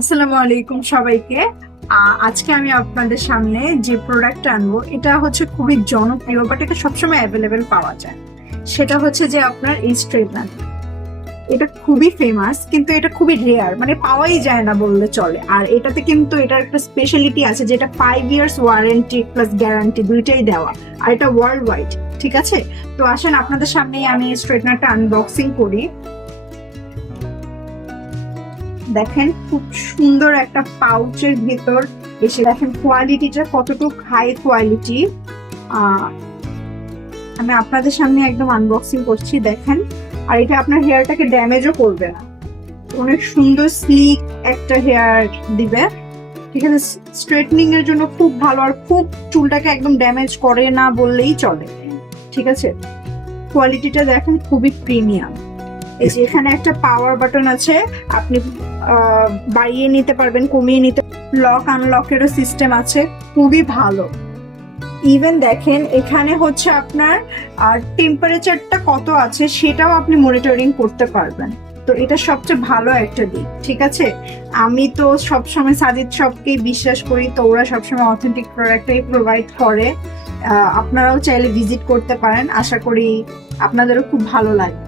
আসসালামু আলাইকুম সবাইকে। আজকে আমি আপনাদের সামনে যে প্রোডাক্ট আনবো এটা হচ্ছে খুবই জনপ্রিয়, বাট এটা সবসময় অ্যাভেলেবেল পাওয়া যায়। সেটা হচ্ছে যে আপনার এই স্ট্রেটনার। এটা খুবই ফেমাস, কিন্তু এটা খুবই রেয়ার, মানে পাওয়াই যায় না বললে চলে। আর এটাতে কিন্তু এটার একটা স্পেশালিটি আছে, যেটা 5 ইয়ার্স ওয়ারেন্টি প্লাস গ্যারান্টি দুইটাই দেওয়া। আর এটা ওয়ার্ল্ড ওয়াইড। ঠিক আছে, তো আসেন আপনাদের সামনেই আমি স্ট্রেটনারটা আনবক্সিং করি। দেখেন খুব সুন্দর একটা পাউচের ভেতর এসে দেখেন কোয়ালিটিটা কতটুকু হাই কোয়ালিটি। আমি আপনাদের সামনে একদম আনবক্সিং করছি, দেখেন। আর এটা আপনার হেয়ারটাকে ড্যামেজও করবে না, অনেক সুন্দর স্লিক একটা হেয়ার দিবে। ঠিক আছে, স্ট্রেটনিং এর জন্য খুব ভালো, আর খুব চুলটাকে একদম ড্যামেজ করে না বললেই চলে। ঠিক আছে, কোয়ালিটিটা দেখেন খুবই প্রিমিয়াম। এই যে এখানে একটা পাওয়ার বাটন আছে, আপনি বাড়িয়ে নিতে পারবেন, কমিয়ে নিতে। লক আনলকেরও সিস্টেম আছে, খুবই ভালো। ইভেন দেখেন এখানে হচ্ছে আপনার টেম্পারেচারটা কত আছে সেটাও আপনি মনিটরিং করতে পারবেন। তো এটা সবচেয়ে ভালো একটা দিক। ঠিক আছে, আমি তো সবসময় সাজিদ শপকেই বিশ্বাস করি, তো ওরা সবসময় অথেন্টিক প্রোডাক্টটাই প্রোভাইড করে। আপনারাও চাইলে ভিজিট করতে পারেন, আশা করি আপনাদেরও খুব ভালো লাগবে।